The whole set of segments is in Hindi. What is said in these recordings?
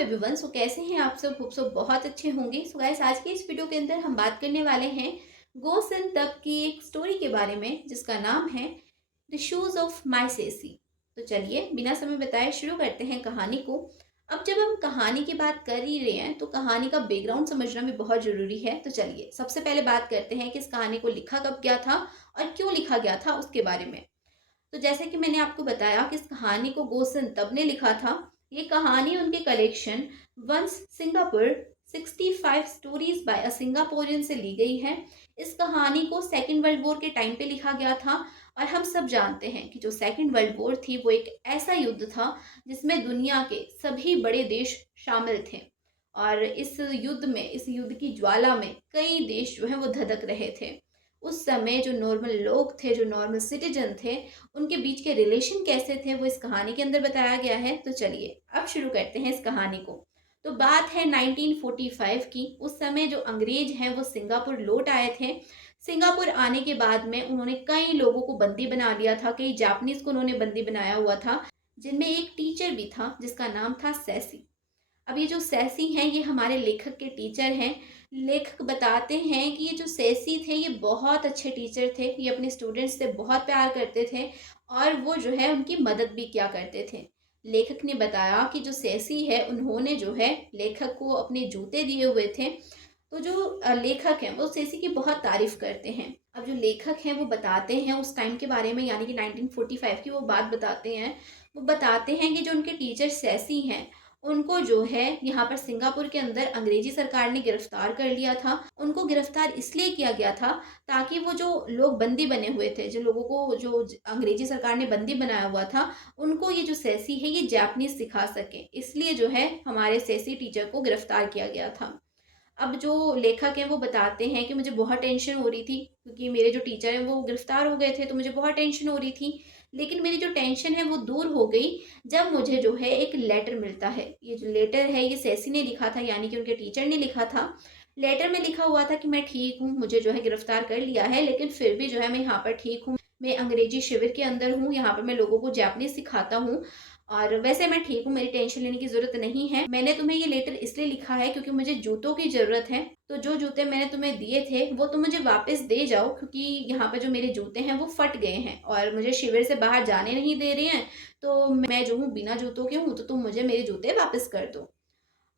एवरीवन। सो कैसे हैं आप सब? होप सो बहुत अच्छे होंगे। सो गाइस, आज के इस वीडियो के अंदर हम बात करने वाले हैं गोस एंड तब की एक स्टोरी के बारे में जिसका नाम है द शूज ऑफ माई सेसी। तो चलिए बिना समय बताए शुरू करते हैं कहानी को। अब जब हम कहानी की बात कर ही रहे हैं तो कहानी का बैकग्राउंड समझना भी बहुत ज़रूरी है। तो चलिए सबसे पहले बात करते हैं कि इस कहानी को लिखा कब गया था और क्यों लिखा गया था उसके बारे में। तो जैसे कि मैंने आपको बताया कि इस कहानी को गोसन तब ने लिखा था। ये कहानी उनके collection once Singapore 65 stories by a Singaporean से ली गई है। इस कहानी को सेकेंड वर्ल्ड वॉर के टाइम पे लिखा गया था। और हम सब जानते हैं कि जो सेकेंड वर्ल्ड वॉर थी वो एक ऐसा युद्ध था जिसमें दुनिया के सभी बड़े देश शामिल थे। और इस युद्ध में, इस युद्ध की ज्वाला में कई देश जो है वो धधक रहे थे। उस समय जो नॉर्मल लोग थे, जो नॉर्मल सिटीजन थे, उनके बीच के रिलेशन कैसे थे वो इस कहानी के अंदर बताया गया है। तो चलिए अब शुरू करते हैं इस कहानी को। तो बात है 1945 की। उस समय जो अंग्रेज हैं वो सिंगापुर लौट आए थे। सिंगापुर आने के बाद में उन्होंने कई लोगों को बंदी बना लिया था, कई जापानीज को उन्होंने बंदी बनाया हुआ था, जिनमें एक टीचर भी था जिसका नाम था सैसी। अब ये जो सैसी हैं ये हमारे लेखक के टीचर हैं। लेखक बताते हैं कि ये जो सैसी थे ये बहुत अच्छे टीचर थे, ये अपने स्टूडेंट्स से बहुत प्यार करते थे और वो जो है उनकी मदद भी किया करते थे। लेखक ने बताया कि जो सैसी है उन्होंने जो है लेखक को अपने जूते दिए हुए थे। तो जो लेखक हैं वो सैसी की बहुत तारीफ करते हैं। अब जो लेखक हैं वो बताते हैं उस टाइम के बारे में, यानी कि 1945 की वो बात बताते हैं। वो बताते हैं कि जो उनके टीचर सैसी हैं उनको जो है यहाँ पर सिंगापुर के अंदर अंग्रेजी सरकार ने गिरफ्तार कर लिया था। उनको गिरफ्तार इसलिए किया गया था ताकि वो जो लोग बंदी बने हुए थे, जो लोगों को जो अंग्रेजी सरकार ने बंदी बनाया हुआ था, उनको ये जो सैसी है ये जापानीज सिखा सके, इसलिए जो है हमारे सैसी टीचर को गिरफ्तार किया गया था। अब जो लेखक हैं वो बताते हैं कि मुझे बहुत टेंशन हो रही थी क्योंकि मेरे जो टीचर हैं वो गिरफ्तार हो गए थे, तो मुझे बहुत टेंशन हो रही थी। लेकिन मेरी जो टेंशन है वो दूर हो गई जब मुझे जो है एक लेटर मिलता है। ये जो लेटर है ये सैसी ने लिखा था, यानी कि उनके टीचर ने लिखा था। लेटर में लिखा हुआ था कि मैं ठीक हूँ, मुझे जो है गिरफ्तार कर लिया है, लेकिन फिर भी जो है मैं यहाँ पर ठीक हूँ। मैं अंग्रेजी शिविर के अंदर हूँ, यहाँ पर मैं लोगों को जापानीज सिखाता हूँ और वैसे मैं ठीक हूँ, मेरी टेंशन लेने की ज़रूरत नहीं है। मैंने तुम्हें ये लेटर इसलिए लिखा है क्योंकि मुझे जूतों की ज़रूरत है। तो जो जूते मैंने तुम्हें दिए थे वो तुम मुझे वापस दे जाओ, क्योंकि यहाँ पर जो मेरे जूते हैं वो फट गए हैं और मुझे शिविर से बाहर जाने नहीं दे रहे हैं। तो मैं जो हूँ बिना जूतों के हूँ, तो तुम मुझे मेरे जूते वापस कर दो।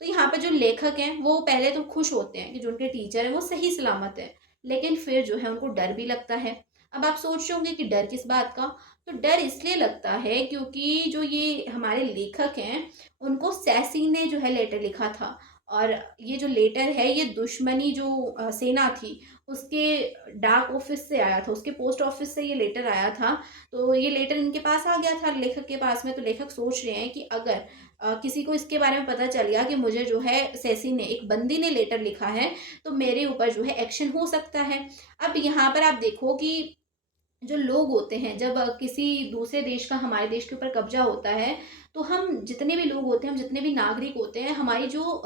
तो यहाँ पे जो लेखक हैं वो पहले तो खुश होते हैं कि जो उनके टीचर हैं वो सही सलामत है, लेकिन फिर जो है उनको डर भी लगता है। अब आप सोच रहे होंगे कि डर किस बात का? तो डर इसलिए लगता है क्योंकि जो ये हमारे लेखक हैं उनको सैसी ने जो है लेटर लिखा था। और ये जो लेटर है ये दुश्मनी जो सेना थी उसके डाक ऑफिस से आया था, उसके पोस्ट ऑफिस से ये लेटर आया था। तो ये लेटर इनके पास आ गया था लेखक के पास में। तो लेखक सोच रहे हैं कि अगर किसी को इसके बारे में पता चल गया कि मुझे जो है सैसी ने, एक बंदी ने लेटर लिखा है, तो मेरे ऊपर जो है एक्शन हो सकता है। अब यहाँ पर आप देखो कि जो लोग होते हैं, जब किसी दूसरे देश का हमारे देश के ऊपर कब्जा होता है, तो हम जितने भी लोग होते हैं, हम जितने भी नागरिक होते हैं, हमारी जो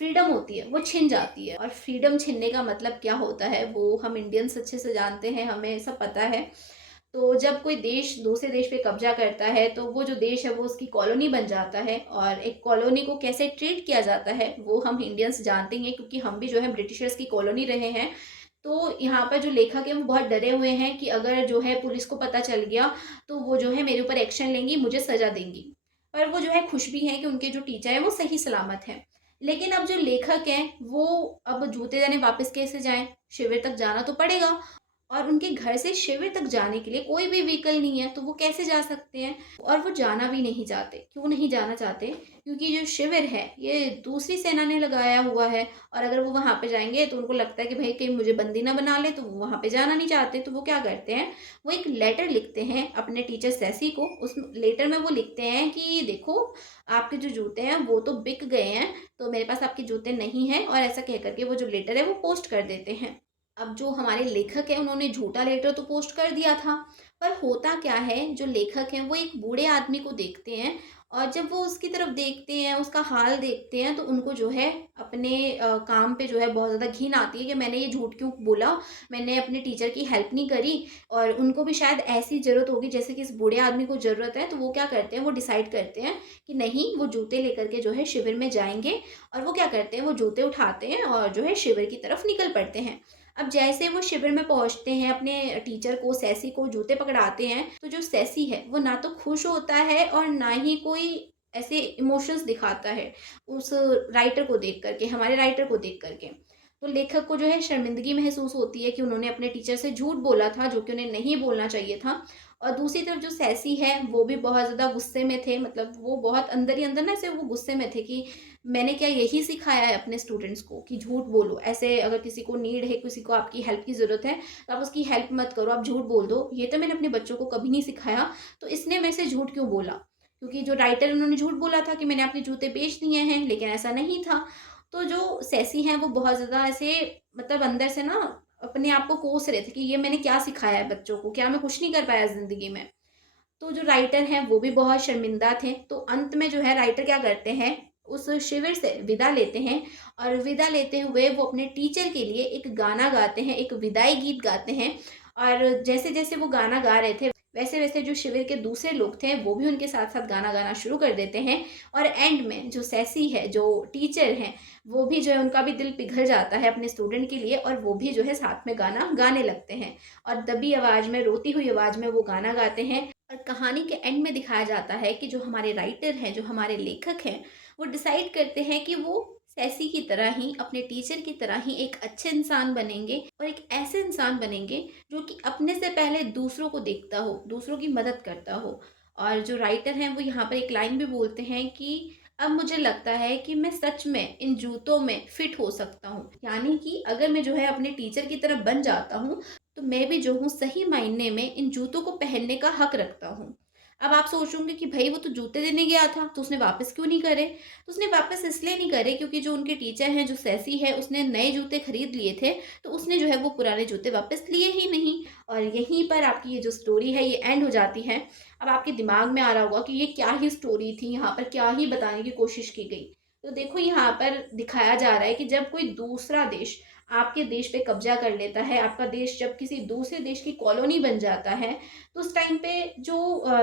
फ्रीडम होती है वो छिन जाती है। और फ्रीडम छिनने का मतलब क्या होता है वो हम इंडियंस अच्छे से जानते हैं, हमें सब पता है। तो जब कोई देश दूसरे देश पे कब्जा करता है तो वो जो देश है वो उसकी कॉलोनी बन जाता है, और एक कॉलोनी को कैसे ट्रीट किया जाता है वो हम इंडियंस जानते हैं, क्योंकि हम भी जो है ब्रिटिशर्स की कॉलोनी रहे हैं। तो यहाँ पर जो लेखक है वो बहुत डरे हुए हैं कि अगर जो है पुलिस को पता चल गया तो वो जो है मेरे ऊपर एक्शन लेंगी, मुझे सजा देंगी। पर वो जो है खुश भी हैं कि उनके जो टीचर है वो सही सलामत है। लेकिन अब जो लेखक हैं वो अब जूते जाने वापस कैसे जाएं? शिविर तक जाना तो पड़ेगा, और उनके घर से शिविर तक जाने के लिए कोई भी व्हीकल नहीं है, तो वो कैसे जा सकते हैं? और वो जाना भी नहीं चाहते। क्यों नहीं जाना चाहते? क्योंकि जो शिविर है ये दूसरी सेना ने लगाया हुआ है, और अगर वो वहाँ पे जाएंगे तो उनको लगता है कि भाई कहीं मुझे बंदी ना बना ले, तो वो वहाँ पे जाना नहीं चाहते। तो वो क्या करते हैं, वो एक लेटर लिखते हैं अपने टीचर सैसी को। उस लेटर में वो लिखते हैं कि देखो, आपके जो जूते हैं वो तो बिक गए हैं, तो मेरे पास आपके जूते नहीं हैं, और ऐसा कह करके वो जो लेटर है वो पोस्ट कर देते हैं। अब जो हमारे लेखक हैं उन्होंने झूठा लेटर तो पोस्ट कर दिया था, पर होता क्या है, जो लेखक हैं वो एक बूढ़े आदमी को देखते हैं और जब वो उसकी तरफ देखते हैं, उसका हाल देखते हैं, तो उनको जो है अपने काम पे जो है बहुत ज़्यादा घिन आती है कि मैंने ये झूठ क्यों बोला, मैंने अपने टीचर की हेल्प नहीं करी। और उनको भी शायद ऐसी ज़रूरत होगी जैसे कि इस बूढ़े आदमी को ज़रूरत है, तो वो क्या करते हैं, वो डिसाइड करते हैं कि नहीं, वो जूते लेकर के जो है शिविर में जाएँगे। और वो क्या करते हैं, वो जूते उठाते हैं और जो है शिविर की तरफ निकल पड़ते हैं। अब जैसे वो शिविर में पहुँचते हैं, अपने टीचर को, सैसी को जूते पकड़ाते हैं, तो जो सैसी है वो ना तो खुश होता है और ना ही कोई ऐसे इमोशंस दिखाता है उस राइटर को देख कर के, हमारे राइटर को देख कर के। तो लेखक को जो है शर्मिंदगी महसूस होती है कि उन्होंने अपने टीचर से झूठ बोला था, जो कि उन्हें नहीं बोलना चाहिए था। और दूसरी तरफ जो सैसी है, वो भी बहुत ज़्यादा गुस्से में थे, मतलब वो बहुत अंदर ही अंदर ना ऐसे वो गुस्से में थे कि मैंने क्या यही सिखाया है अपने स्टूडेंट्स को कि झूठ बोलो। ऐसे अगर किसी को नीड है, किसी को आपकी हेल्प की ज़रूरत है, तो आप उसकी हेल्प मत करो, आप झूठ बोल दो। ये तो मैंने अपने बच्चों को कभी नहीं सिखाया, तो इसने मेरे से झूठ क्यों बोला? क्योंकि जो राइटर उन्होंने झूठ बोला था कि मैंने आपके जूते बेच दिए हैं, लेकिन ऐसा नहीं था। तो जो सैसी हैं वो बहुत ज़्यादा ऐसे मतलब अंदर से ना अपने आप को कोस रहे थे कि ये मैंने क्या सिखाया है बच्चों को? क्या मैं कुछ नहीं कर पाया ज़िंदगी में? तो जो राइटर हैं वो भी बहुत शर्मिंदा थे। तो अंत में जो है राइटर क्या करते हैं, उस शिविर से विदा लेते हैं और विदा लेते हुए वो अपने टीचर के लिए एक गाना गाते हैं, एक विदाई गीत गाते हैं। और जैसे-जैसे वो गाना गा रहे थे, वैसे-वैसे जो शिविर के दूसरे लोग थे वो भी उनके साथ-साथ गाना गाना शुरू कर देते हैं। और एंड में जो सैसी है, जो टीचर हैं, वो भी जो है उनका भी दिल पिघल जाता है अपने स्टूडेंट के लिए और वो भी जो है साथ में गाना गाने लगते हैं। और दबी आवाज़ में, रोती हुई आवाज़ में वो गाना गाते हैं। और कहानी के एंड में दिखाया जाता है कि जो हमारे राइटर हैं, जो हमारे लेखक हैं, वो डिसाइड करते हैं कि वो सैसी की तरह ही, अपने टीचर की तरह ही एक अच्छे इंसान बनेंगे और एक ऐसे इंसान बनेंगे जो कि अपने से पहले दूसरों को देखता हो, दूसरों की मदद करता हो। और जो राइटर हैं वो यहाँ पर एक लाइन भी बोलते हैं कि अब मुझे लगता है कि मैं सच में इन जूतों में फिट हो सकता हूँ। यानी कि अगर मैं जो है अपने टीचर की तरह बन जाता हूँ, तो मैं भी जो हूँ सही मायने में इन जूतों को पहनने का हक रखता हूँ। अब आप सोचोगे कि भई वो तो जूते देने गया था, तो उसने वापस क्यों नहीं करे? तो उसने वापस इसलिए नहीं करे क्योंकि जो उनके टीचर हैं, जो सैसी है, उसने नए जूते खरीद लिए थे, तो उसने जो है वो पुराने जूते वापस लिए ही नहीं। और यहीं पर आपकी ये जो स्टोरी है, ये एंड हो जाती है। अब आपके दिमाग में आ रहा होगा कि ये क्या ही स्टोरी थी, यहाँ पर क्या ही बताने की कोशिश की गई। तो देखो यहाँ पर दिखाया जा रहा है कि जब कोई दूसरा देश आपके देश पे कब्जा कर लेता है, आपका देश जब किसी दूसरे देश की कॉलोनी बन जाता है, तो उस टाइम पे जो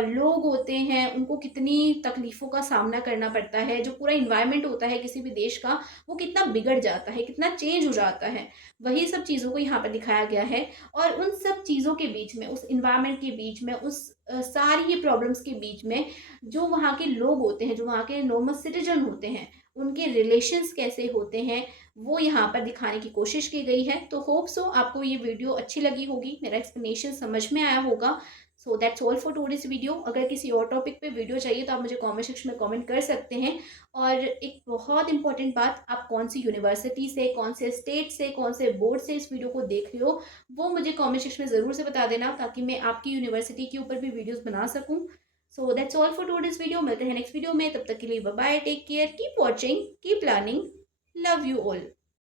लोग होते हैं उनको कितनी तकलीफ़ों का सामना करना पड़ता है, जो पूरा एनवायरनमेंट होता है किसी भी देश का, वो कितना बिगड़ जाता है, कितना चेंज हो जाता है। वही सब चीज़ों को यहाँ पर दिखाया गया है। और उन सब चीज़ों के बीच में, उस एनवायरनमेंट के बीच में, उस सारी ही प्रॉब्लम्स के बीच में जो वहाँ के लोग होते हैं, जो वहाँ के नॉर्मल सिटीज़न होते हैं, उनके रिलेशंस कैसे होते हैं, वो यहाँ पर दिखाने की कोशिश की गई है। तो होप सो आपको ये वीडियो अच्छी लगी होगी, मेरा एक्सप्लेनेशन समझ में आया होगा। सो that's all for today's video. अगर किसी और टॉपिक पे वीडियो चाहिए तो आप मुझे कमेंट सेक्शन में कमेंट कर सकते हैं। और एक बहुत इंपॉर्टेंट बात, आप कौन सी यूनिवर्सिटी से, कौन से स्टेट से, कौन से बोर्ड से इस वीडियो को देख रहे हो, वो मुझे कमेंट सेक्शन में ज़रूर से बता देना ताकि मैं आपकी यूनिवर्सिटी के ऊपर भी वीडियोज़ बना सकूँ। So that's all for today's video. मिलते हैं नेक्स्ट वीडियो में, तब तक के लिए bye bye, take care, keep watching, keep learning, love you all.